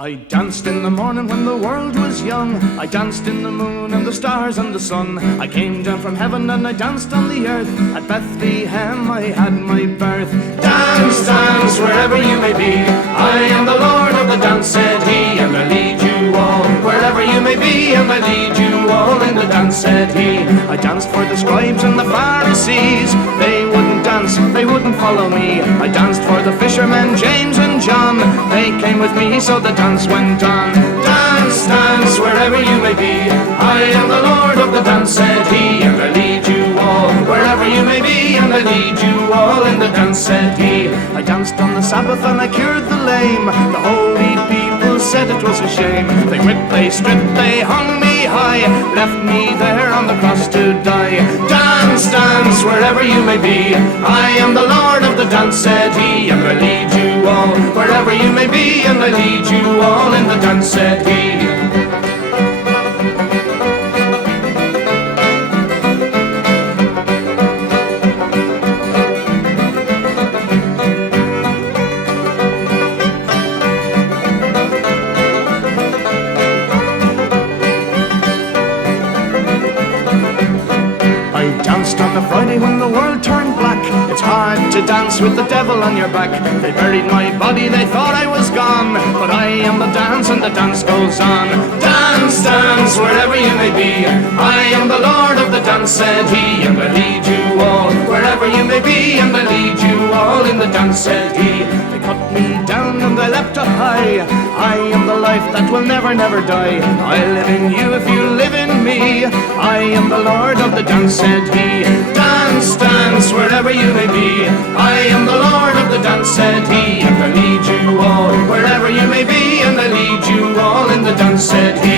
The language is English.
I danced in the morning when the world was young. I danced in the moon and the stars and the sun. I came down from heaven and I danced on the earth. At Bethlehem I had my birth. Dance, dance, wherever you may be. I am the Lord of the dance, said he, and I lead you all wherever you may be, and I lead you all in the dance, said he. I danced for the scribes and the Pharisees. They wouldn't dance, they wouldn't follow me. I danced for the fishermen, James and John. They came with me, so the dance went on. Dance, dance, wherever you may be. I am the Lord of the dance, said he, and I lead you all wherever you may be, and I lead you all in the dance, said he. I danced on the Sabbath and I cured the lame. The holy people said it was a shame. They whipped, they stripped, they hung me high, left me there on the cross to die. Dance, dance, wherever you may be. I am the Lord of the dance, said he, and I lead you all wherever you may be, and I lead you all in the dance, said he. I danced on the Friday when the world turned black. It's hard to dance with the devil on your back. They buried my body, they thought I was gone, but I am the dance and the dance goes on. Dance, dance, wherever you may be. I am the Lord of the dance, said he, and I lead you all wherever you may be, and I lead you all in the dance, said he. They cut me down and I leapt up high. I am the life that will never, never die. I live in you if you live in me. I am the Lord of the dance, said he. Dance, dance, wherever you may be. I am the Lord of the dance, said he, and I lead you all wherever you may be, and I lead you all in the dance, said he.